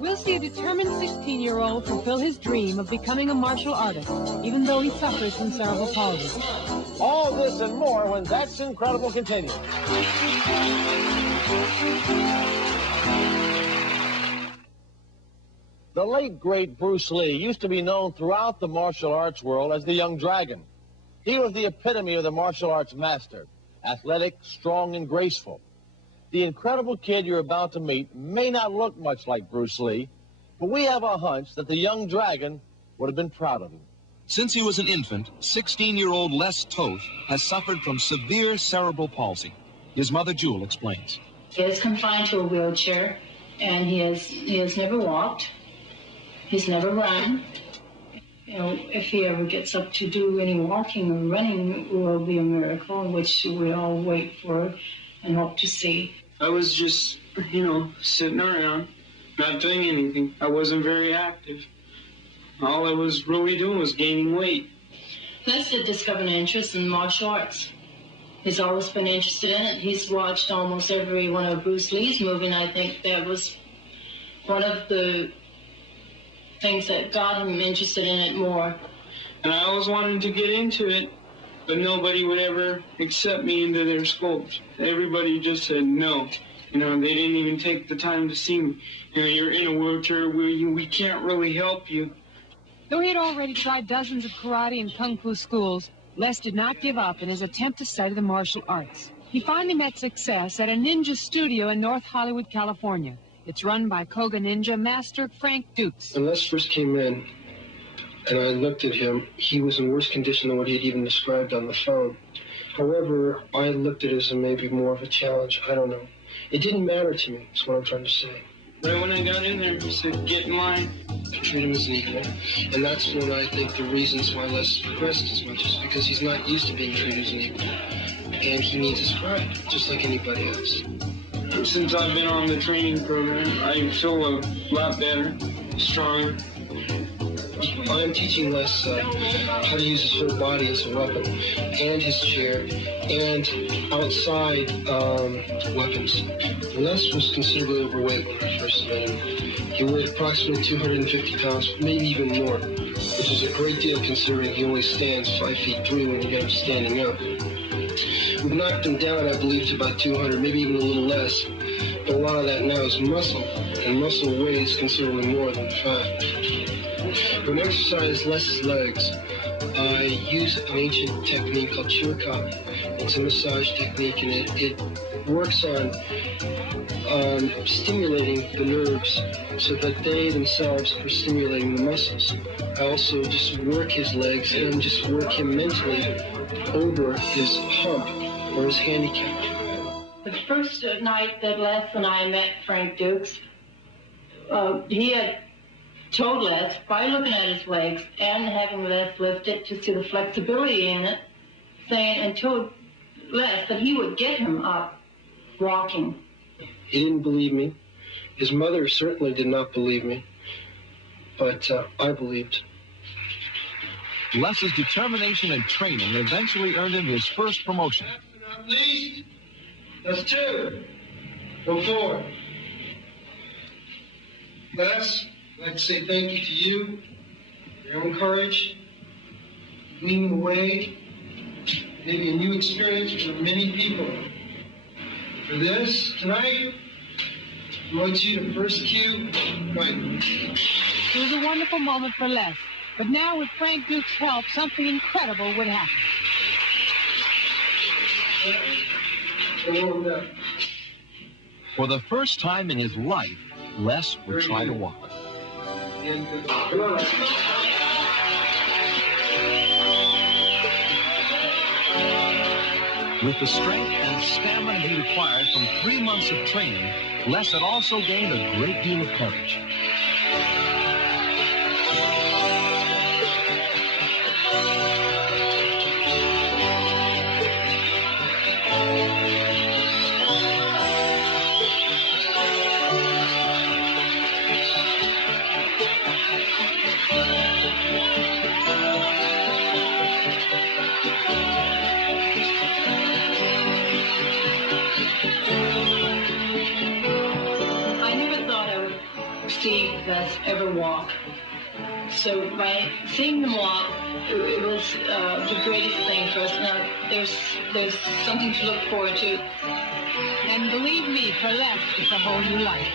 We'll see a determined 16-year-old fulfill his dream of becoming a martial artist, even though he suffers from cerebral palsy. All this and more when That's Incredible continues. The late, great Bruce Lee used to be known throughout the martial arts world as the Young Dragon. He was the epitome of the martial arts master, athletic, strong, and graceful. The incredible kid you're about to meet may not look much like Bruce Lee, but we have a hunch that the Young Dragon would have been proud of him. Since he was an infant, 16-year-old Les Toth has suffered from severe cerebral palsy. His mother, Jewel, explains. He is confined to a wheelchair, and he has never walked. He's never run. You know, if he ever gets up to do any walking or running, it will be a miracle, which we all wait for and hope to see. I was just, sitting around, not doing anything. I wasn't very active. All I was really doing was gaining weight. Les did discover an interest in martial arts. He's always been interested in it. He's watched almost every one of Bruce Lee's movies, and I think that was one of the things that got him interested in it more. And I always wanted to get into it, but nobody would ever accept me into their schools. Everybody just said no. They didn't even take the time to see me. You're in a wheelchair, we can't really help you. Though he had already tried dozens of karate and kung fu schools, Les did not give up in his attempt to study the martial arts. He finally met success at a ninja studio in North Hollywood, California. It's run by Koga Ninja Master Frank Dux. When Les first came in, and I looked at him, he was in worse condition than what he had even described on the phone. However, I looked at it as maybe more of a challenge. I don't know. It didn't matter to me, is what I'm trying to say. But when I got in there, he said, get in line. Treat him as an equal. And that's when I think the reasons why Les progressed as much is because he's not used to being treated as an equal. And he needs his pride, just like anybody else. Since I've been on the training program, I feel a lot better, stronger. I'm teaching Les how to use his whole body as a weapon, and his chair, and outside weapons. Les was considerably overweight when I first met him. He weighed approximately 250 pounds, maybe even more, which is a great deal considering he only stands 5'3" when you get him standing up. We've knocked him down, I believe, to about 200, maybe even a little less. But a lot of that now is muscle, and muscle weighs considerably more than fat. For an exercise, Les's legs, I use an ancient technique called Chirkot. It's a massage technique, and it works on stimulating the nerves so that they themselves are stimulating the muscles. I also just work his legs and just work him mentally over his hump or his handicap. The first night that Les and I met Frank Dux, he had told Les, by looking at his legs and having Les lift it to see the flexibility in it, and told Les that he would get him up walking. He didn't believe me. His mother certainly did not believe me, but I believed. Les's determination and training eventually earned him his first promotion. Not least, that's 2. Go forward. Les, I'd like to say thank you to you, your own courage, leading the way, maybe a new experience for many people. For this, tonight, I want you to first cue right. It was a wonderful moment for Les, but now with Frank Dux' help, something incredible would happen. For the first time in his life, Les would try to walk. With the strength and stamina he required from 3 months of training, Les had also gained a great deal of courage. See Les ever walk. So by seeing them walk, it was the greatest thing for us. Now, there's something to look forward to. And believe me, for Les, it's a whole new life.